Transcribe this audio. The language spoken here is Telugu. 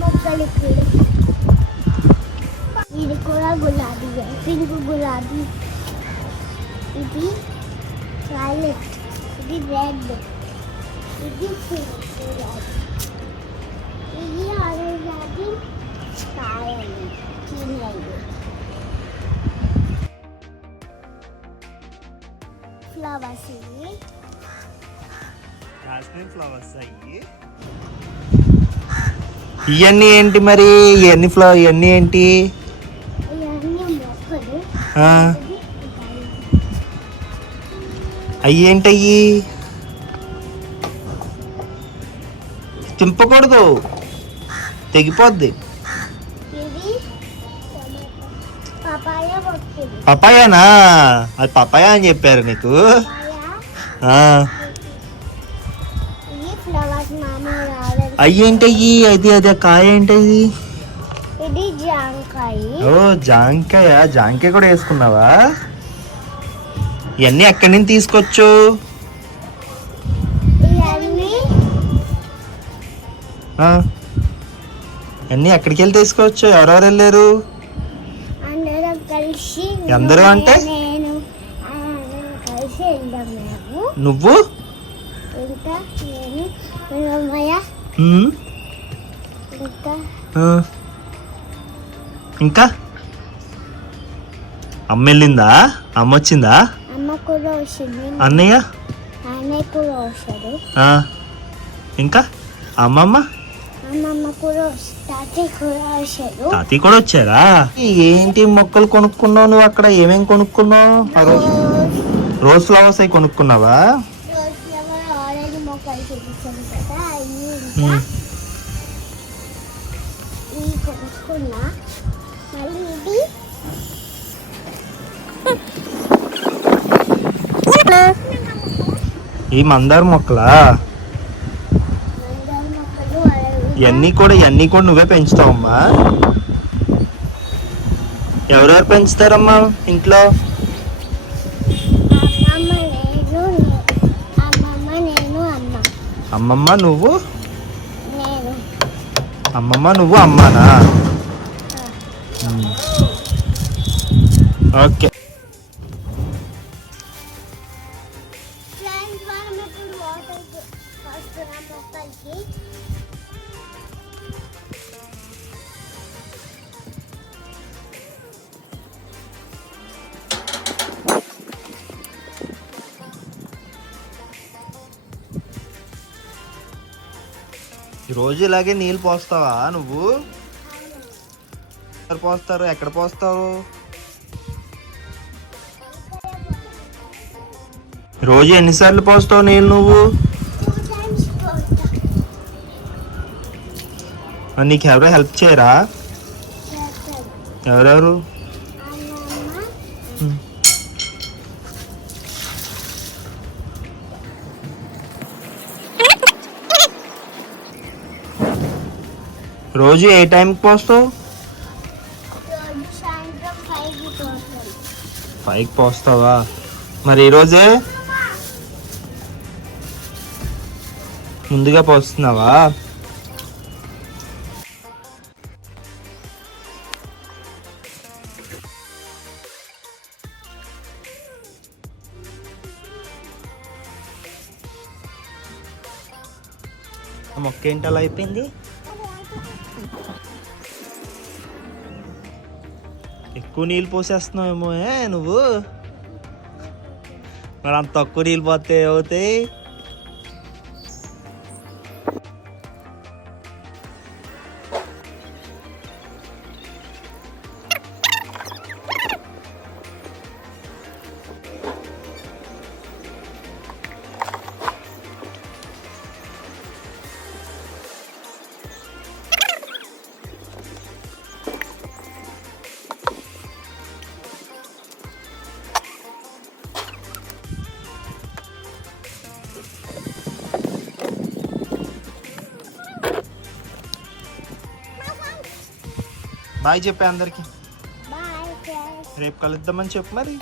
మొక్కలు ఇది కూడా గులాబీ, పింక్ గులాబీ, ఇది వైలెట్, ఇది రెడ్, ఇది పింక్ గులాబీ, ఇది ఆరెంజ్, అది కాయలు చిన్నవి. ఫ్లవర్స్ ఇవి జాస్మిన్ ఫ్లవర్స్ అయ్యి. ఇవన్నీ ఏంటి మరి? ఇవన్నీ ఏంటి? అయ్యి ఏంటయ్యి? తింపకూడదు, తెగిపోద్ది. పపాయానా? అది పపాయా అని చెప్పారు నీకు? అయ్యేంటయ్యి? అది కాయ ఏంటది? ఇది జాంకాయ. ఓ జాంకాయ. జాంకాయ కూడా వేసుకున్నావా? ఇవన్నీ ఎక్కడి నుంచి తీసుకొచ్చు? అన్నీ ఎక్కడికి వెళ్ళి తీసుకోవచ్చు? ఎవరెవరు వెళ్ళారు? అందరూ అంటే నువ్వు ఇంకా అమ్మ వెళ్ళిందా? అమ్మ వచ్చిందా? అన్నయ్య ఇంకా అమ్మమ్మ తాతయ్య కూడా వచ్చారా? ఏంటి మొక్కలు కొనుక్కున్నావు నువ్వు? అక్కడ ఏమేమి కొనుక్కున్నావు? రోజ్ ఫ్లవర్స్ అవి కొనుక్కున్నావా? ఈ మందార మొక్కలా? ఇవన్నీ కూడా నువ్వే పెంచుతావమ్మా? ఎవరెవరు పెంచుతారమ్మా ఇంట్లో? అమ్మమ్మ నువ్వు? అమ్మమ్మ నువ్వు అమ్మానా? ఓకే. రోజు ఇలాగే నీళ్ళు పోస్తావా నువ్వు? పోస్తారు? ఎక్కడ పోస్తావు? రోజు ఎన్నిసార్లు పోస్తావు నీళ్ళు నువ్వు? నీకు ఎవరో హెల్ప్ చేయరా? ఎవరెవరు? రోజు ఏ టైంకి పోస్తావు? 5కి పోస్తావా? మరి ఈరోజే ముందుగా పోస్తున్నావా? మొక్క ఏంటి అలా అయిపోయింది? ఎక్కువ నీళ్ళు పోసేస్తున్నావేమో నువ్వు? మరి అంత తక్కువ నీళ్ళు పోతే ఏమవుతాయి? బాయ్ చెప్పే అందరికి. రేపు కలుద్దామని చెప్పు మరి.